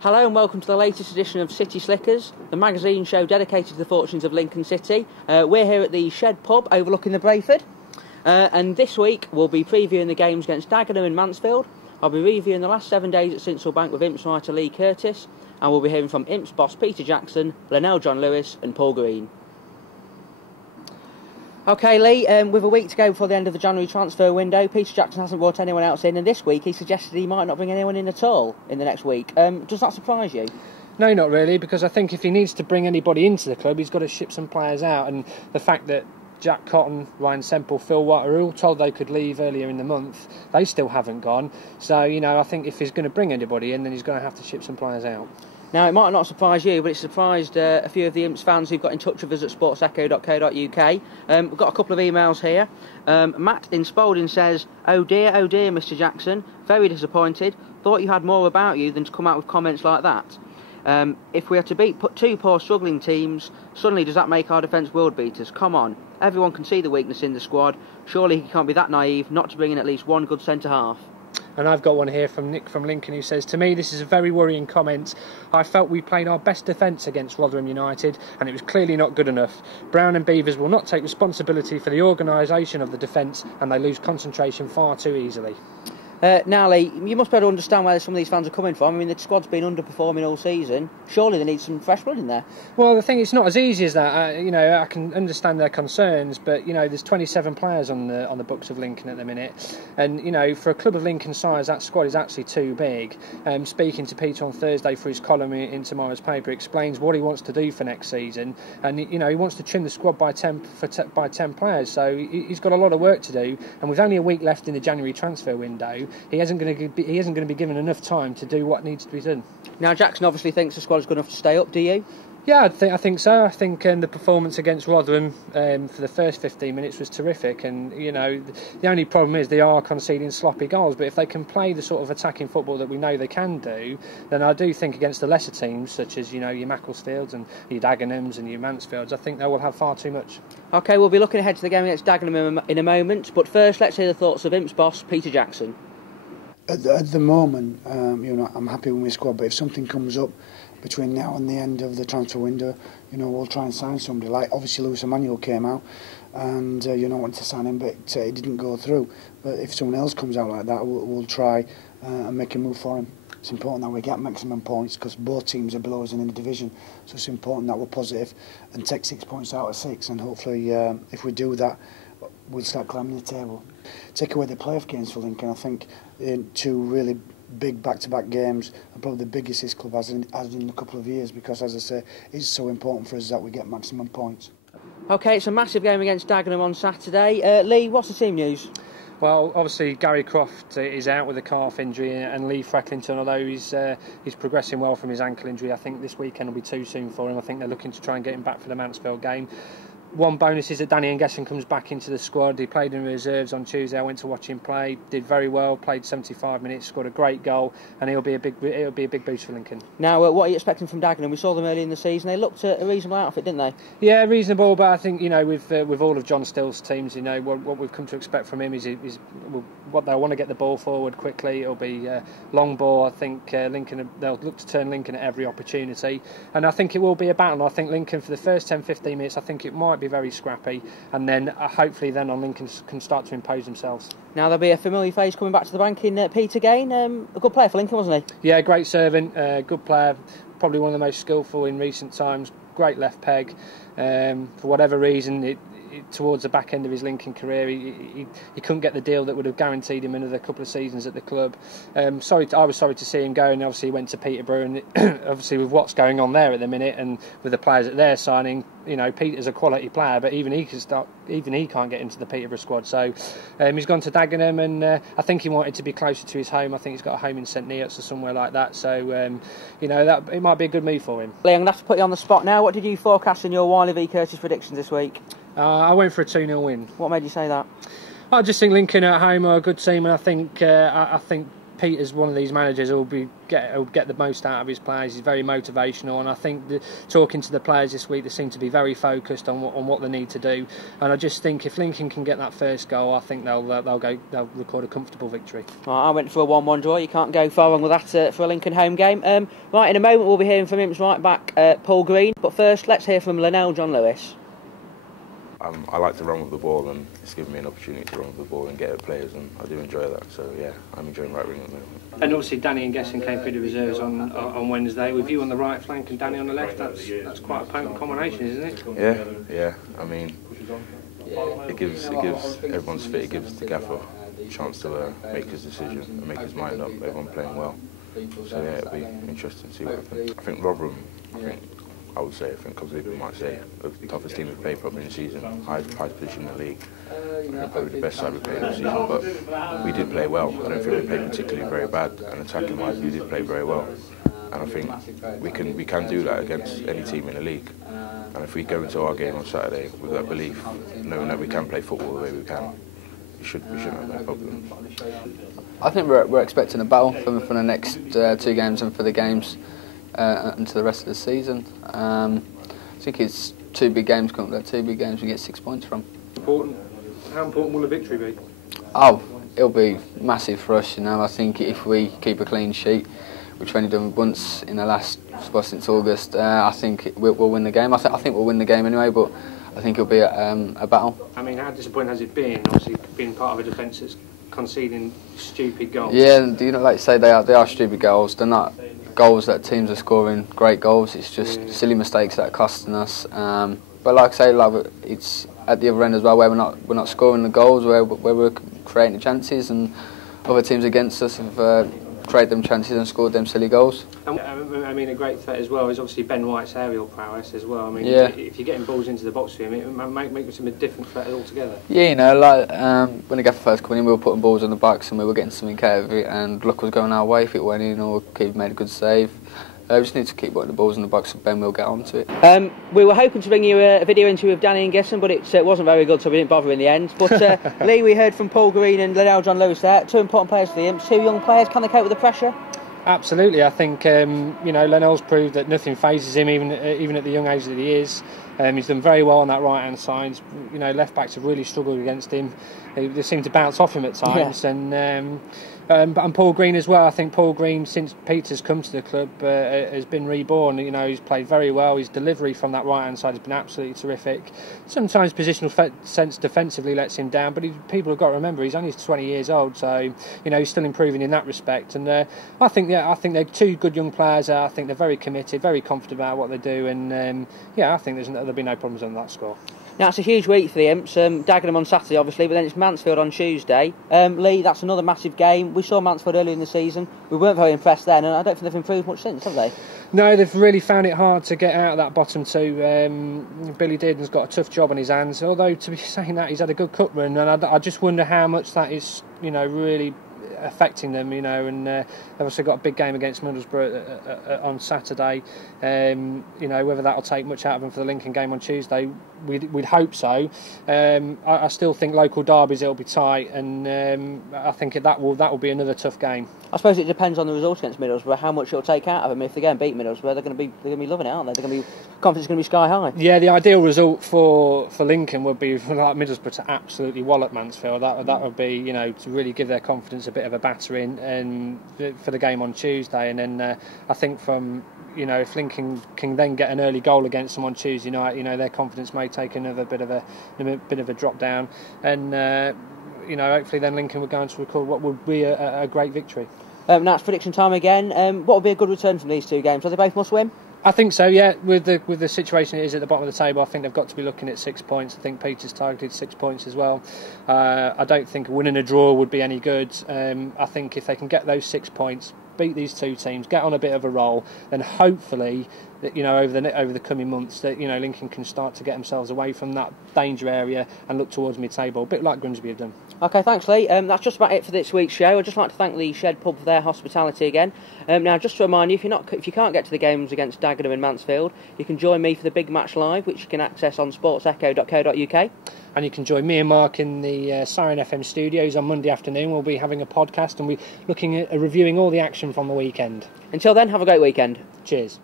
Hello and welcome to the latest edition of City Slickers, the magazine show dedicated to the fortunes of Lincoln City. We're here at the Shed pub overlooking the Brayford, and this week we'll be previewing the games against Dagenham and Mansfield. I'll be reviewing the last 7 days at Sincil Bank with Imps writer Leigh Curtis, and we'll be hearing from Imps boss Peter Jackson, Lionel John Lewis and Paul Green. OK Leigh, with a week to go before the end of the January transfer window, Peter Jackson hasn't brought anyone else in, and this week he suggested he might not bring anyone in at all in the next week. Does that surprise you? No, not really, because I think if he needs to bring anybody into the club, he's got to ship some players out, and the fact that Jack Cotton, Ryan Semple, Phil Watt are all told they could leave earlier in the month, they still haven't gone. So, I think if he's going to bring anybody in, then he's going to have to ship some players out. Now, it might not surprise you, but it surprised a few of the Imps fans who've got in touch with us at sportsecho.co.uk. We've got a couple of emails here. Matt in Spalding says, oh dear, Mr. Jackson, very disappointed. Thought you had more about you than to come out with comments like that. If we are to beat two poor struggling teams, suddenly does that make our defence world beaters? Come on, everyone can see the weakness in the squad. Surely he can't be that naive not to bring in at least one good centre-half. And I've got one here from Nick from Lincoln who says, to me this is a very worrying comment. I felt we played our best defence against Rotherham United and it was clearly not good enough. Brown and Beavers will not take responsibility for the organisation of the defence and they lose concentration far too easily. Now Leigh, you must be able to understand where some of these fans are coming from. I mean, the squad's been underperforming all season. Surely they need some fresh blood in there. Well, the thing, it's not as easy as that. I can understand their concerns, but there's 27 players on the books of Lincoln at the minute, and for a club of Lincoln's size, that squad is actually too big. Speaking to Peter on Thursday for his column in tomorrow's paper, explains what he wants to do for next season, and he wants to trim the squad by 10 players. So he's got a lot of work to do, and with only a week left in the January transfer window, he isn't going to be given enough time to do what needs to be done. Now, Jackson obviously thinks the squad is good enough to stay up, do you? Yeah, I think so. I think the performance against Rotherham for the first 15 minutes was terrific, and the only problem is they are conceding sloppy goals, but if they can play the sort of attacking football that we know they can do, then I do think against the lesser teams such as your Macclesfields and your Dagenhams and your Mansfields, I think they will have far too much. OK, we'll be looking ahead to the game against Dagenham in a moment, but first let's hear the thoughts of Imps boss Peter Jackson. At the moment, I'm happy with my squad, but if something comes up between now and the end of the transfer window, we'll try and sign somebody. Like, obviously, Lewis Emmanuel came out and, wanted to sign him, but it didn't go through. But if someone else comes out like that, we'll try and make a move for him. It's important that we get maximum points because both teams are below us in the division, so it's important that we're positive and take 6 points out of 6, and hopefully, if we do that, we'll start climbing the table. Take away the playoff games for Lincoln, I think in 2 really big back-to-back games are probably the biggest this club has in a couple of years, because, as I say, it's so important for us that we get maximum points. OK, it's a massive game against Dagenham on Saturday. Leigh, what's the team news? Well, obviously Gary Croft is out with a calf injury, and Lee Frecklington, although he's progressing well from his ankle injury, I think this weekend will be too soon for him. I think they're looking to try and get him back for the Mansfield game. One bonus is that Danny Ngesson comes back into the squad. He played in reserves on Tuesday. I went to watch him play. Did very well. Played 75 minutes. Scored a great goal, and it'll be a big boost for Lincoln. Now, what are you expecting from Dagenham? We saw them early in the season. They looked a reasonable outfit, didn't they? Yeah, reasonable. But I think with all of John Still's teams, what we've come to expect from him is what they'll want to get the ball forward quickly. It'll be long ball. I think Lincoln, they'll look to turn Lincoln at every opportunity, and I think it will be a battle. I think Lincoln for the first 10-15 minutes, I think it might be very scrappy, and then hopefully then on Lincoln can start to impose themselves. Now there'll be a familiar face coming back to the bank in Peter Gain, a good player for Lincoln, wasn't he? Yeah, great servant, good player, probably one of the most skillful in recent times, great left peg. For whatever reason, towards the back end of his Lincoln career, he couldn't get the deal that would have guaranteed him another couple of seasons at the club. I was sorry to see him go, and obviously he went to Peterborough, and obviously with what's going on there at the minute and with the players that they're signing, Peter's a quality player, but even he can't get into the Peterborough squad. So he's gone to Dagenham, and I think he wanted to be closer to his home. I think he's got a home in St Neots or somewhere like that. So that it might be a good move for him. Leigh, I'm going to have to put you on the spot now. What did you forecast in your Whiley v Curtis predictions this week? I went for a 2-0 win. What made you say that? I just think Lincoln at home are a good team, and I think Peter's one of these managers who'll get the most out of his players. He's very motivational, and I think talking to the players this week, they seem to be very focused on what they need to do. And I just think if Lincoln can get that first goal, I think they'll record a comfortable victory. Right, I went for a 1-1 draw. You can't go far wrong with that for a Lincoln home game. Right, in a moment we'll be hearing from Imps right back Paul Green, but first let's hear from Lionel John Lewis. I like to run with the ball, and it's given me an opportunity to run with the ball and get at players, and I do enjoy that. So yeah, I'm enjoying right wing at the moment. And obviously Danny and Gesson came through the reserves on Wednesday. With you on the right flank and Danny on the left, that's quite a potent combination, isn't it? Yeah. I mean, it gives everyone's fit. It gives the gaffer a chance to make his decision and make his mind up. Everyone playing well. So yeah, it'll be interesting to see what happens. I think Rotherham, I would say, I think some people might say, the toughest team we've played probably in the season, highest position in the league. Probably the best side we've played in the season, but we did play well. I don't think we played particularly very bad, and attacking wise we did play very well. And I think we can do that against any team in the league. And if we go into our game on Saturday with that belief, knowing that we can play football the way we can, we shouldn't have no problem. I think we're expecting a battle for the next 2 games and for the games into the rest of the season. I think it's 2 big games coming up. 2 big games we get 6 points from. Important. How important will a victory be? Oh, it'll be massive for us. I think if we keep a clean sheet, which we've only done once in the last spot since August, I think we'll win the game. I think we'll win the game anyway, but I think it'll be a battle. I mean, how disappointing has it been? Obviously, being part of a defence that's conceding stupid goals. Yeah, and like you say, they are stupid goals. They're not goals that teams are scoring great goals. It's just silly mistakes that are costing us. But like I say, it's at the other end as well, where we're not scoring the goals, where we're creating the chances, and other teams against us have created them chances and scored them silly goals. I mean, a great threat as well is obviously Ben White's aerial prowess as well. I mean, yeah. If you're getting balls into the box for him, it might make him a different threat altogether. Yeah, when the gaffer first coming in, we were putting balls on the box and we were getting something out of it, and luck was going our way if it went in or keeper made a good save. We just need to keep putting the balls in the box and Ben will get onto it. We were hoping to bring you a video interview with Danny and Gesson, but it wasn't very good, so we didn't bother in the end. But Leigh, we heard from Paul Green and Lionel John Lewis there. 2 important players for the Imps, 2 young players. Can they cope with the pressure? Absolutely. I think Lionel's proved that nothing phases him, even at the young age that he is. He's done very well on that right hand side. Left backs have really struggled against him. They seem to bounce off him at times, yeah. And Paul Green as well. I think Paul Green, since Peter's come to the club, has been reborn. He's played very well. His delivery from that right hand side has been absolutely terrific. Sometimes positional sense defensively lets him down, but people have got to remember he's only 20 years old, so he's still improving in that respect. And I think they're 2 good young players. I think they're very committed, very confident about what they do, and I think there'll be no problems on that score. Now, it's a huge week for the Imps. Dagenham on Saturday, obviously, but then it's Mansfield on Tuesday. Leigh, that's another massive game. We saw Mansfield earlier in the season. We weren't very impressed then, and I don't think they've improved much since, have they? No, they've really found it hard to get out of that bottom 2. Billy Dearden's got a tough job on his hands, although to be saying that, he's had a good cup run, and I just wonder how much that is, really affecting them, and they've also got a big game against Middlesbrough on Saturday. Whether that'll take much out of them for the Lincoln game on Tuesday, we'd hope so. I still think local derbies it'll be tight, and I think that will be another tough game. I suppose it depends on the result against Middlesbrough, how much it'll take out of them. If they go and beat Middlesbrough, they're going to be loving it, aren't they? Confidence is going to be sky high. Yeah, the ideal result for Lincoln would be for Middlesbrough to absolutely wallop Mansfield. That would be to really give their confidence a bit of a battering, and for the game on Tuesday. And then I think from if Lincoln can then get an early goal against them on Tuesday night, their confidence may take another bit of a drop down, and hopefully then Lincoln will go on to record what would be a great victory. Now it's prediction time again. What would be a good return from these 2 games? Are they both must win? I think so, yeah. With the situation it is at the bottom of the table, I think they've got to be looking at 6 points. I think Peter's targeted 6 points as well. I don't think a win and a draw would be any good. I think if they can get those 6 points, beat these 2 teams, get on a bit of a roll, then hopefully that, you know, over the coming months, that, you know, Lincoln can start to get themselves away from that danger area and look towards mid-table, a bit like Grimsby have done. Okay, thanks, Lee. That's just about it for this week's show. I'd just like to thank the Shed Pub for their hospitality again. Now, just to remind you, if you can't get to the games against Dagenham and Mansfield, you can join me for the Big Match Live, which you can access on sportsecho.co.uk. And you can join me and Mark in the Siren FM studios on Monday afternoon. We'll be having a podcast and we're looking at reviewing all the action from the weekend. Until then, have a great weekend. Cheers.